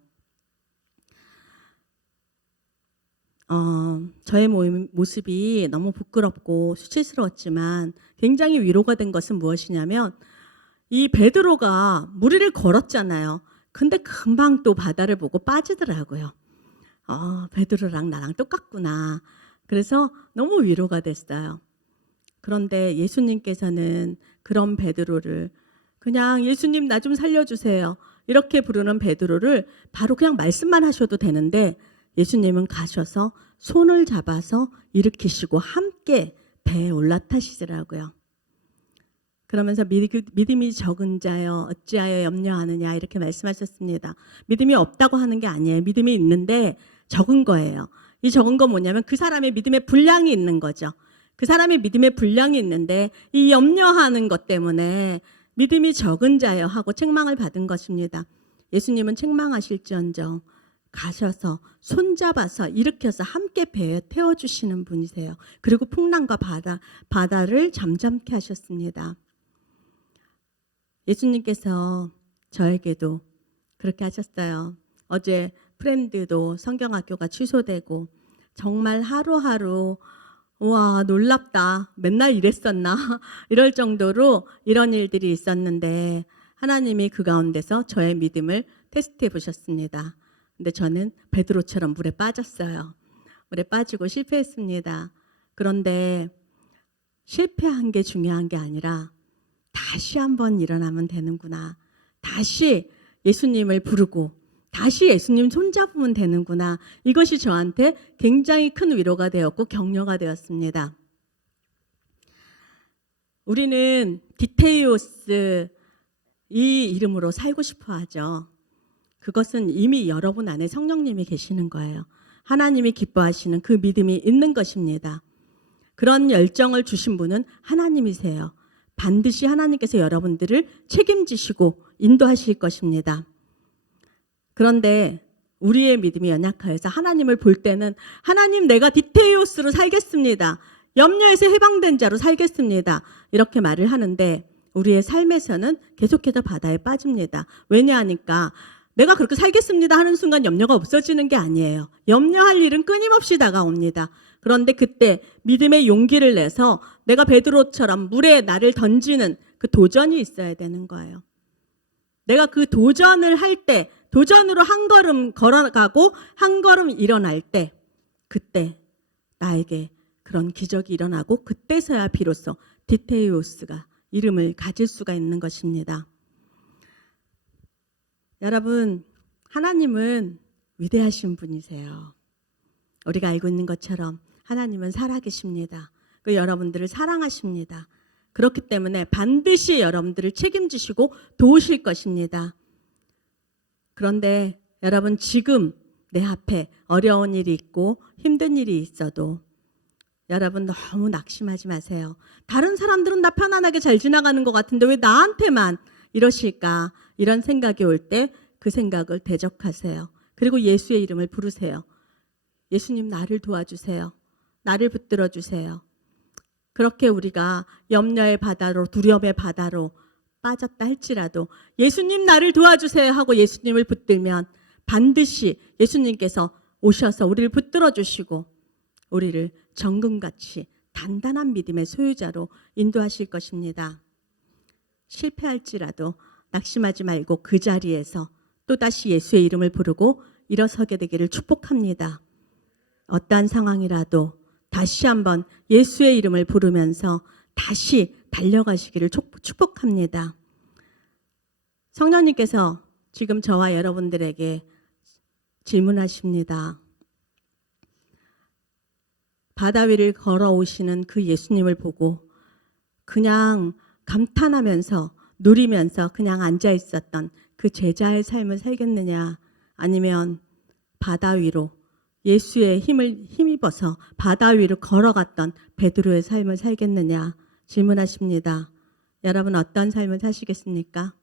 저의 모습이 너무 부끄럽고 수치스러웠지만 굉장히 위로가 된 것은 무엇이냐면 이 베드로가 무리를 걸었잖아요. 근데 금방 또 바다를 보고 빠지더라고요. 베드로랑 나랑 똑같구나. 그래서 너무 위로가 됐어요. 그런데 예수님께서는 그런 베드로를 그냥 예수님 나 좀 살려주세요 이렇게 부르는 베드로를 바로 그냥 말씀만 하셔도 되는데 예수님은 가셔서 손을 잡아서 일으키시고 함께 배에 올라타시더라고요. 그러면서 믿음이 적은 자여 어찌하여 염려하느냐 이렇게 말씀하셨습니다. 믿음이 없다고 하는 게 아니에요. 믿음이 있는데 적은 거예요. 이 적은 건 뭐냐면 그 사람의 믿음의 분량이 있는 거죠. 그 사람의 믿음의 분량이 있는데 이 염려하는 것 때문에 믿음이 적은 자여 하고 책망을 받은 것입니다. 예수님은 책망하실지언정 가셔서 손잡아서 일으켜서 함께 배에 태워주시는 분이세요. 그리고 풍랑과 바다를 잠잠케 하셨습니다. 예수님께서 저에게도 그렇게 하셨어요. 어제 프렌드도 성경학교가 취소되고 정말 하루하루 와 놀랍다 맨날 이랬었나 이럴 정도로 이런 일들이 있었는데 하나님이 그 가운데서 저의 믿음을 테스트해 보셨습니다. 근데 저는 베드로처럼 물에 빠졌어요. 물에 빠지고 실패했습니다. 그런데 실패한 게 중요한 게 아니라 다시 한번 일어나면 되는구나. 다시 예수님을 부르고 다시 예수님 손잡으면 되는구나. 이것이 저한테 굉장히 큰 위로가 되었고 격려가 되었습니다. 우리는 디테이오스 이 이름으로 살고 싶어 하죠. 그것은 이미 여러분 안에 성령님이 계시는 거예요. 하나님이 기뻐하시는 그 믿음이 있는 것입니다. 그런 열정을 주신 분은 하나님이세요. 반드시 하나님께서 여러분들을 책임지시고 인도하실 것입니다. 그런데 우리의 믿음이 연약하여서 하나님을 볼 때는 하나님 내가 디테이오스로 살겠습니다. 염려에서 해방된 자로 살겠습니다. 이렇게 말을 하는데 우리의 삶에서는 계속해서 바다에 빠집니다. 왜냐하니까 내가 그렇게 살겠습니다 하는 순간 염려가 없어지는 게 아니에요. 염려할 일은 끊임없이 다가옵니다. 그런데 그때 믿음의 용기를 내서 내가 베드로처럼 물에 나를 던지는 그 도전이 있어야 되는 거예요. 내가 그 도전을 할 때, 도전으로 한 걸음 걸어가고 한 걸음 일어날 때, 그때 나에게 그런 기적이 일어나고 그때서야 비로소 디테이오스가 이름을 가질 수가 있는 것입니다. 여러분, 하나님은 위대하신 분이세요. 우리가 알고 있는 것처럼 하나님은 살아계십니다. 그 여러분들을 사랑하십니다. 그렇기 때문에 반드시 여러분들을 책임지시고 도우실 것입니다. 그런데 여러분 지금 내 앞에 어려운 일이 있고 힘든 일이 있어도 여러분 너무 낙심하지 마세요. 다른 사람들은 다 편안하게 잘 지나가는 것 같은데 왜 나한테만 이러실까? 이런 생각이 올 때 그 생각을 대적하세요. 그리고 예수의 이름을 부르세요. 예수님 나를 도와주세요. 나를 붙들어 주세요. 그렇게 우리가 염려의 바다로 두려움의 바다로 빠졌다 할지라도 예수님 나를 도와주세요 하고 예수님을 붙들면 반드시 예수님께서 오셔서 우리를 붙들어 주시고 우리를 정금같이 단단한 믿음의 소유자로 인도하실 것입니다. 실패할지라도 낙심하지 말고 그 자리에서 또다시 예수의 이름을 부르고 일어서게 되기를 축복합니다. 어떠한 상황이라도 다시 한번 예수의 이름을 부르면서 다시 달려가시기를 축복합니다. 성령님께서 지금 저와 여러분들에게 질문하십니다. 바다 위를 걸어오시는 그 예수님을 보고 그냥 감탄하면서 누리면서 그냥 앉아 있었던 그 제자의 삶을 살겠느냐, 아니면 바다 위로 예수의 힘을 힘입어서 바다 위로 걸어갔던 베드로의 삶을 살겠느냐 질문하십니다. 여러분 어떤 삶을 사시겠습니까?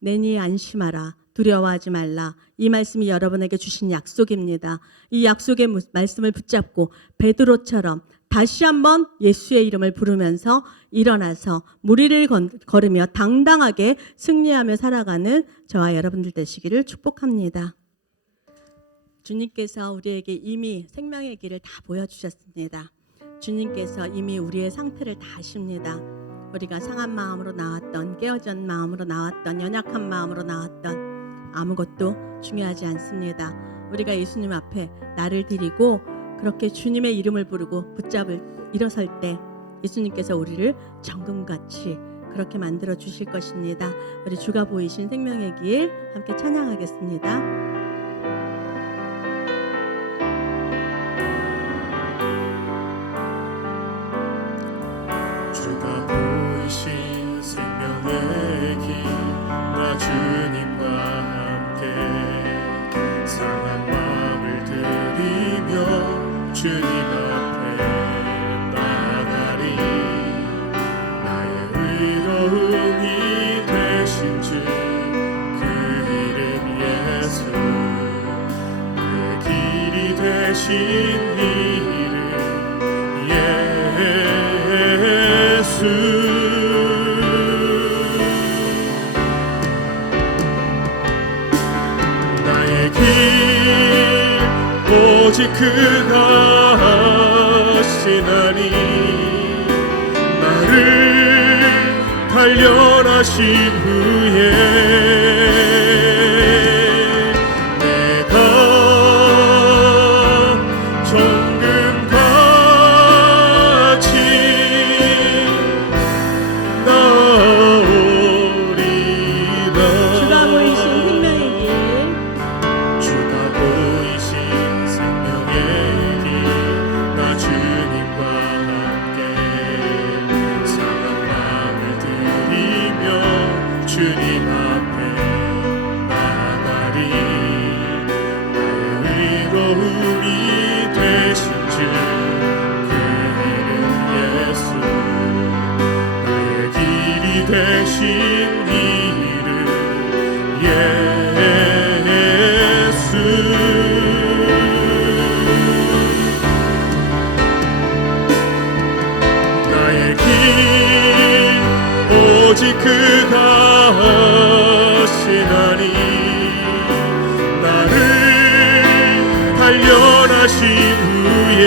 내니 안심하라, 두려워하지 말라. 이 말씀이 여러분에게 주신 약속입니다. 이 약속의 말씀을 붙잡고 베드로처럼 다시 한번 예수의 이름을 부르면서 일어나서 무리를 걸으며 당당하게 승리하며 살아가는 저와 여러분들 되시기를 축복합니다. 주님께서 우리에게 이미 생명의 길을 다 보여주셨습니다. 주님께서 이미 우리의 상태를 다 아십니다. 우리가 상한 마음으로 나왔던, 깨어진 마음으로 나왔던, 연약한 마음으로 나왔던 아무것도 중요하지 않습니다. 우리가 예수님 앞에 나를 드리고 그렇게 주님의 이름을 부르고 붙잡을 일어설 때 예수님께서 우리를 정금같이 그렇게 만들어 주실 것입니다. 우리 주가 보이신 생명의 길 함께 찬양하겠습니다. 주가 보이신 보이신 생명의 길나 주님과 함께 상한 마음을 드리며 주님 앞에 나가리. 나의 의로움이 되신 주 그 이름 예수, 나의 길이 되신 이름 예수. 나의 길 오직 그가 하시나니 나를 단련하신 후에 내가 정금같이 나오리라. 주가 보이신 생명의 길, 주가 보이신 생명의 길 나 주님과 함께 상한 마음을 드리며 주님 앞에 나가리. 나의 의로움이 되신 주 그 이름 예수, 나의 길이 되신 이름 예수. 나의 길 오직 그가 하시나니 나를 단련하신 후에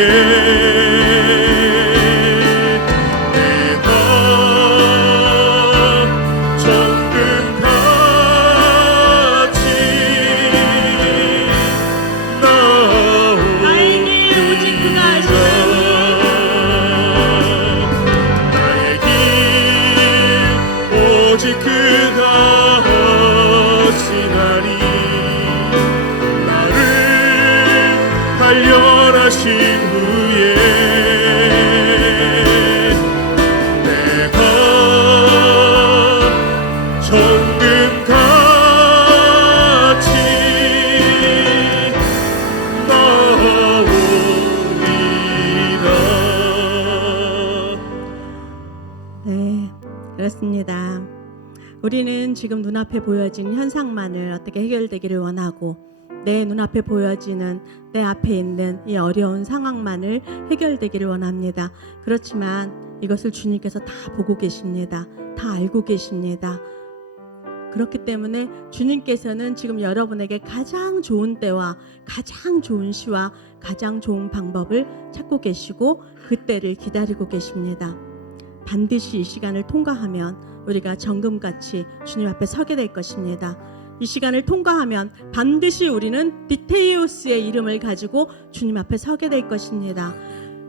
내가 정금같이 나의 길 오직 그가 하시나니 나의 길 오직 그가 하시나니 나를 단련하신 후에 내가 정금같이 나오리라. 네, 그렇습니다. 우리는 지금 눈앞에 보여지는 현상만을 어떻게 해결되기를 원하고 내 눈앞에 보여지는 내 앞에 있는 이 어려운 상황만을 해결되기를 원합니다. 그렇지만 이것을 주님께서 다 보고 계십니다. 다 알고 계십니다. 그렇기 때문에 주님께서는 지금 여러분에게 가장 좋은 때와 가장 좋은 시와 가장 좋은 방법을 찾고 계시고 그 때를 기다리고 계십니다. 반드시 이 시간을 통과하면 우리가 정금같이 주님 앞에 서게 될 것입니다. 이 시간을 통과하면 반드시 우리는 디테이오스의 이름을 가지고 주님 앞에 서게 될 것입니다.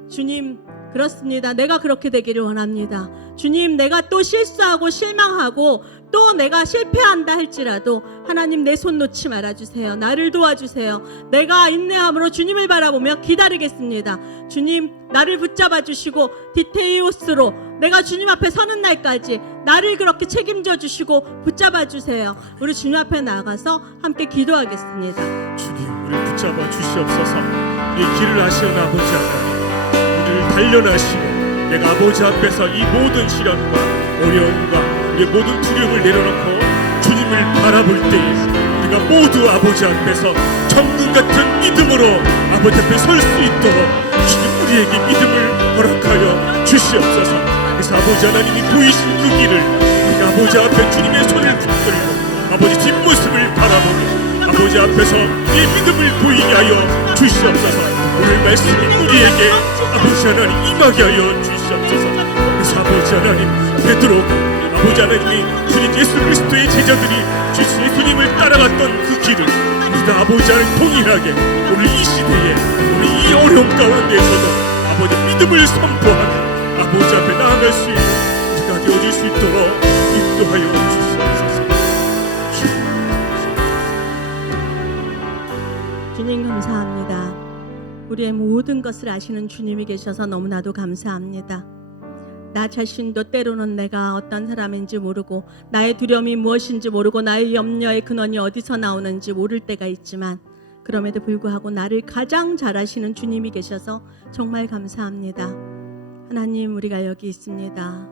주님, 그렇습니다. 내가 그렇게 되기를 원합니다. 주님, 내가 또 실수하고 실망하고 또 내가 실패한다 할지라도 하나님 내 손 놓지 말아주세요. 나를 도와주세요. 내가 인내함으로 주님을 바라보며 기다리겠습니다. 주님, 나를 붙잡아 주시고 디테이오스로 내가 주님 앞에 서는 날까지 나를 그렇게 책임져 주시고 붙잡아 주세요. 우리 주님 앞에 나가서 함께 기도하겠습니다. 주님, 우리를 붙잡아 주시옵소서. 이 길을 아시는 아버지 하나님, 우리를 단련하시고 내가 아버지 앞에서 이 모든 시련과 어려움과 우리의 모든 두려움을 내려놓고 주님을 바라볼 때에 우리가 모두 아버지 앞에서 정금 같은 믿음으로 아버지 앞에 설 수 있도록 주님 우리에게 믿음을 허락하여 주시옵소서. 그래서 아버지 하나님이 보이신 그 길을 우리가 아버지 앞에 주님의 손을 붙들고 아버지 뒷모습을 바라보고 아버지 앞에서 이 믿음을 보이게 하여 주시옵소서. 오늘 말씀이 우리에게 아버지 하나님 임하게 하여 주시옵소서. 그래서 아버지 하나님 되도록 아버지 하나님이 주님 예수 그리스도의 제자들이 주신 예수님을 따라갔던 그 길을 우리가 아버지 하나님 동일하게 오늘 이 시대에 오늘 이 어려움 가운데에서도 아버지 믿음을 선포하며 아버지 앞에 나아갈 수 있는 우리가 되어질 수 있도록 인도하여 주시옵소서. 주님 감사합니다. 우리의 모든 것을 아시는 주님이 계셔서 너무나도 감사합니다. 나 자신도 때로는 내가 어떤 사람인지 모르고 나의 두려움이 무엇인지 모르고 나의 염려의 근원이 어디서 나오는지 모를 때가 있지만 그럼에도 불구하고 나를 가장 잘 아시는 주님이 계셔서 정말 감사합니다. 하나님, 우리가 여기 있습니다.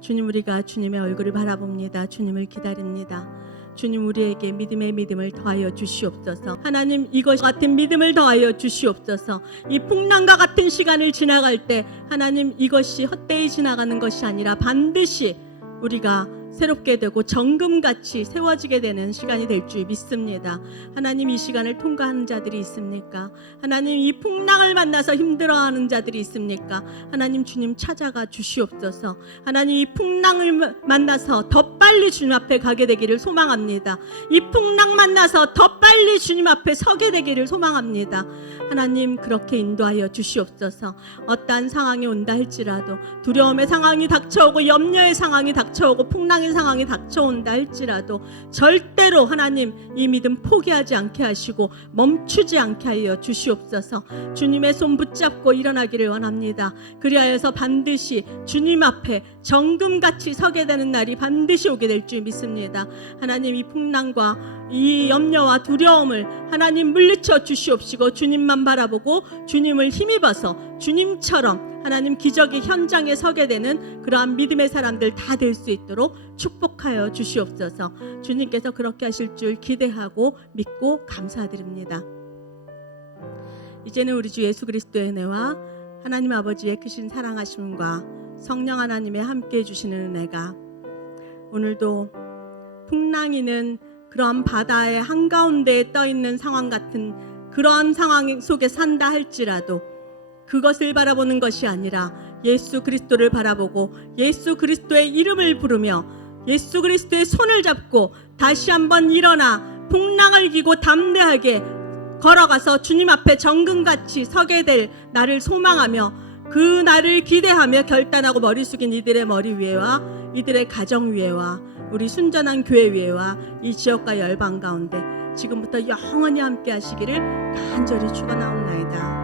주님, 우리가 주님의 얼굴을 바라봅니다. 주님을 기다립니다. 주님, 우리에게 믿음의 믿음을 더하여 주시옵소서. 하나님, 이것 같은 믿음을 더하여 주시옵소서. 이 풍랑과 같은 시간을 지나갈 때 하나님, 이것이 헛되이 지나가는 것이 아니라 반드시 우리가 새롭게 되고 정금같이 세워지게 되는 시간이 될 줄 믿습니다. 하나님, 이 시간을 통과하는 자들이 있습니까? 하나님, 이 풍랑을 만나서 힘들어하는 자들이 있습니까? 하나님, 주님 찾아가 주시옵소서. 하나님, 이 풍랑을 만나서 더 빨리 주님 앞에 가게 되기를 소망합니다. 이 풍랑 만나서 더 빨리 주님 앞에 서게 되기를 소망합니다. 하나님, 그렇게 인도하여 주시옵소서. 어떠한 상황이 온다 할지라도, 두려움의 상황이 닥쳐오고 염려의 상황이 닥쳐오고 풍랑의 상황이 닥쳐온다 할지라도 절대로 하나님, 이 믿음 포기하지 않게 하시고 멈추지 않게 하여 주시옵소서. 주님의 손 붙잡고 일어나기를 원합니다. 그리하여서 반드시 주님 앞에 정금같이 서게 되는 날이 반드시 오게 될 줄 믿습니다. 하나님, 이 풍랑과 이 염려와 두려움을 하나님 물리쳐 주시옵시고 주님만 바라보고 주님을 힘입어서 주님처럼 하나님 기적의 현장에 서게 되는 그러한 믿음의 사람들 다 될 수 있도록 축복하여 주시옵소서. 주님께서 그렇게 하실 줄 기대하고 믿고 감사드립니다. 이제는 우리 주 예수 그리스도의 은혜와 하나님 아버지의 크신 사랑하심과 성령 하나님의 함께해 주시는 은혜가 오늘도 풍랑이는 그런 바다의 한가운데에 떠있는 상황 같은 그런 상황 속에 산다 할지라도 그것을 바라보는 것이 아니라 예수 그리스도를 바라보고 예수 그리스도의 이름을 부르며 예수 그리스도의 손을 잡고 다시 한번 일어나 풍랑을 이기고 담대하게 걸어가서 주님 앞에 정금같이 서게 될 나를 소망하며 그 날을 기대하며 결단하고 머리 숙인 이들의 머리 위에와 이들의 가정 위에와 우리 순전한 교회 위에와 이 지역과 열방 가운데 지금부터 영원히 함께 하시기를 간절히 축원하옵나이다.